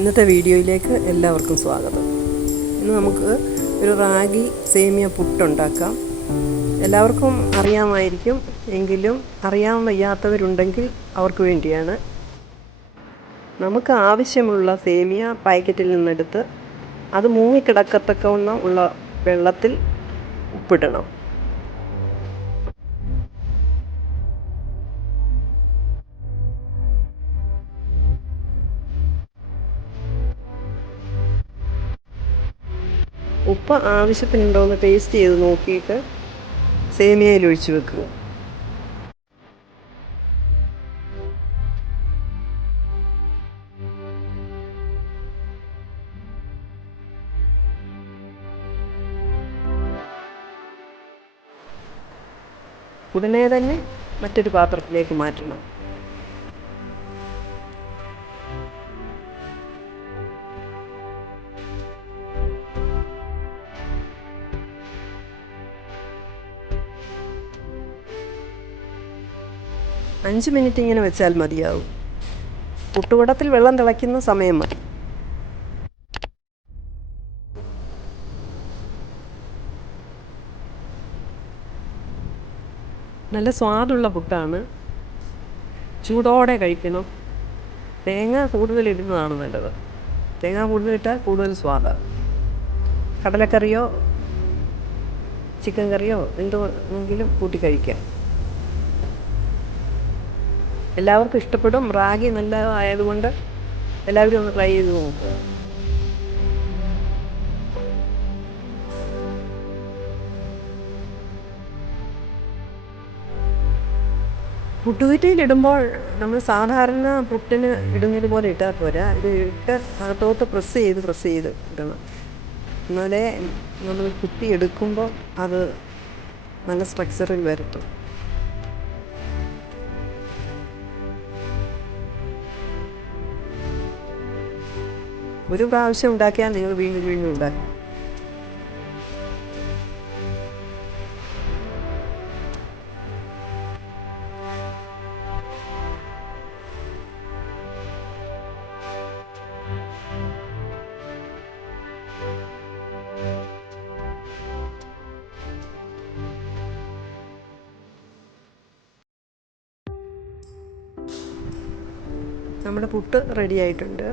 ഇന്നത്തെ വീഡിയോയിലേക്ക് എല്ലാവർക്കും സ്വാഗതം. ഇന്ന് നമുക്ക് ഒരു റാഗി സേമിയ പുട്ടുണ്ടാക്കാം. എല്ലാവർക്കും അറിയാമായിരിക്കും എങ്കിലും അറിയാൻ വയ്യാത്തവരുണ്ടെങ്കിൽ അവർക്ക് വേണ്ടിയാണ്. നമുക്ക് ആവശ്യമുള്ള സേമിയ പാക്കറ്റിൽ നിന്നെടുത്ത് അത് മുങ്ങിക്കിടക്കത്തക്കവണ്ണം ഉള്ള വെള്ളത്തിൽ ഉപ്പിടണം. ഉപ്പ് ആവശ്യത്തിനുണ്ടോ എന്ന് ടേസ്റ്റ് ചെയ്ത് നോക്കിയിട്ട് സേമിയയിൽ ഒഴിച്ച് വെക്കുക. ഉടനെ തന്നെ മറ്റൊരു പാത്രത്തിലേക്ക് മാറ്റണം. അഞ്ച് മിനിറ്റ് ഇങ്ങനെ വെച്ചാൽ മതിയാവും. പുട്ടുകുടത്തിൽ വെള്ളം തിളയ്ക്കുന്ന സമയം മതി. നല്ല സ്വാദുള്ള പുട്ടാണ്. ചൂടോടെ കഴിക്കണം. തേങ്ങ കൂടുതൽ ഇടുന്നതാണ് നല്ലത്. തേങ്ങ കൂടുതൽ ഇട്ടാൽ കൂടുതൽ സ്വാദാണ് കടലക്കറിയോ ചിക്കൻ കറിയോ എന്തെങ്കിലും കൂട്ടി കഴിക്കാം. എല്ലാവർക്കും ഇഷ്ടപ്പെടും. റാഗി നല്ലതായതുകൊണ്ട് എല്ലാവരും ഒന്ന് ട്രൈ ചെയ്ത് നോക്കുക പുട്ടുകുറ്റിയിലിടുമ്പോൾ നമ്മൾ സാധാരണ പുട്ടിന് ഇടുന്നത് പോലെ ഇട്ടാൽ പോരാ. ഇത് ഇട്ട് അകത്തോട്ട് പ്രസ് ചെയ്ത് പ്രസ് ചെയ്ത് ഇടണം. എന്നാലേ നമ്മൾ കുത്തി എടുക്കുമ്പോൾ അത് നല്ല സ്ട്രക്ചറിൽ വരത്തും ഒരു പ്രാവശ്യം ഉണ്ടാക്കിയാൽ നിങ്ങൾ വീണ്ടും വീണ്ടും ഉണ്ടാക്കും. നമ്മുടെ പുട്ട് റെഡി ആയിട്ടുണ്ട്.